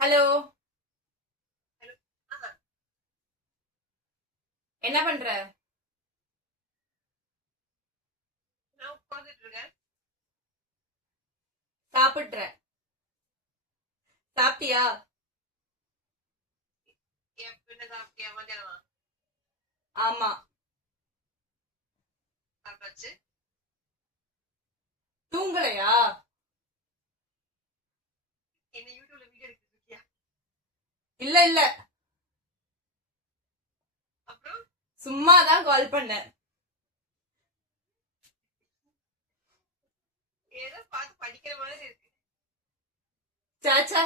Hello, என்ன பண்ற? நான் உட்கார்ந்துட்டு இருக்கேன். சாப்பிட்ற? சாப்பிட்டியா? என்ன சாப்பிட்டியா? மத்தியானமா ஆமா. சாப்பிட்டாச்சு. தூங்கலையா? என்ன யூடியூப்ல வீடியோ எடுத்துட்டு இருக்கியா? இல்ல இல்ல, அப்புறம் சும்மாதான் கால் பண்ணேன். ஏதோ பார்த்து படிக்கிற மாதிரி இருக்கு. சாச்சா,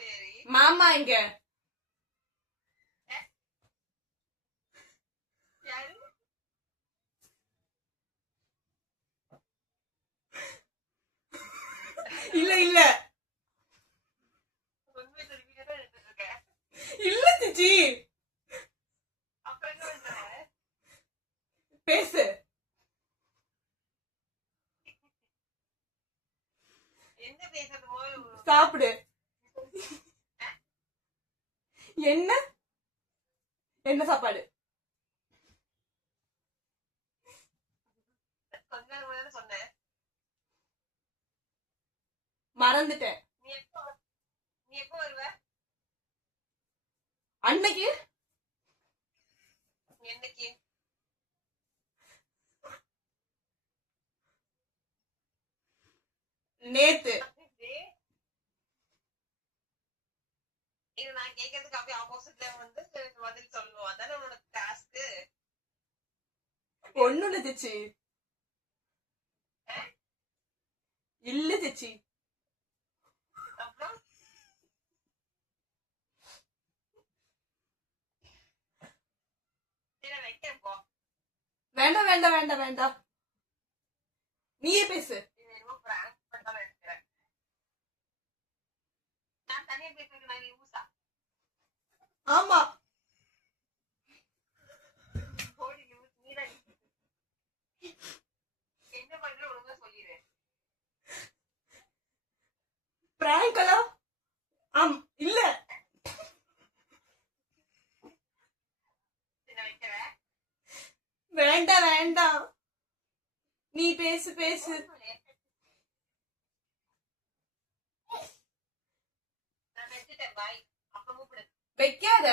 சரி, மாமா எங்க? யாரு? இல்ல இல்ல உண்மை சொல்லி வீடியோ தான் எடுத்துட்டு இருக்கேன். இல்ல சிச்சி, அப்புறம் என்ன பண்ற? பேசு. என்ன பேசுறது? போது சாப்பிடு. என்ன என்ன சாப்பாடு? கொஞ்ச நேரம் முன்னாடி சொன்னேன். மறந்துட்டேன். நீ எப்போ வருவ? அன்னைக்கு என்னைக்கு? நேத்து. இது நான் கேட்கறதுக்கு அப்படியே ஆப்போசிட்ல வந்து பதில் சொல்லணும். அதானே உன்னோட டாஸ்க். ஒண்ணும் இல்ல சிச்சி, இல்ல சிச்சி. அப்புறம் சரி, வைக்கிறேன் போ. வேண்டாம் வேண்டாம் வேண்டாம் வேண்டாம், நீயே பேசு. இது என்னமோ prank பண்ணாம இருக்கிறேன். நான் தனியா பேசுறதுக்கு நான் யூஸா? ஆமா. போடி யூஸ் நீதான் என்ன பண்ற ஒழுங்கா சொல்லிடு. பிராங்கலா? ஆம். இல்ல சரி, நான் வைக்கிறேன். வேண்டாம் வேண்டாம், நீ பேசு பேசு. நான் வச்சுட்டேன். பாய். அப்புறம் கூப்பிடு. வைக்காத.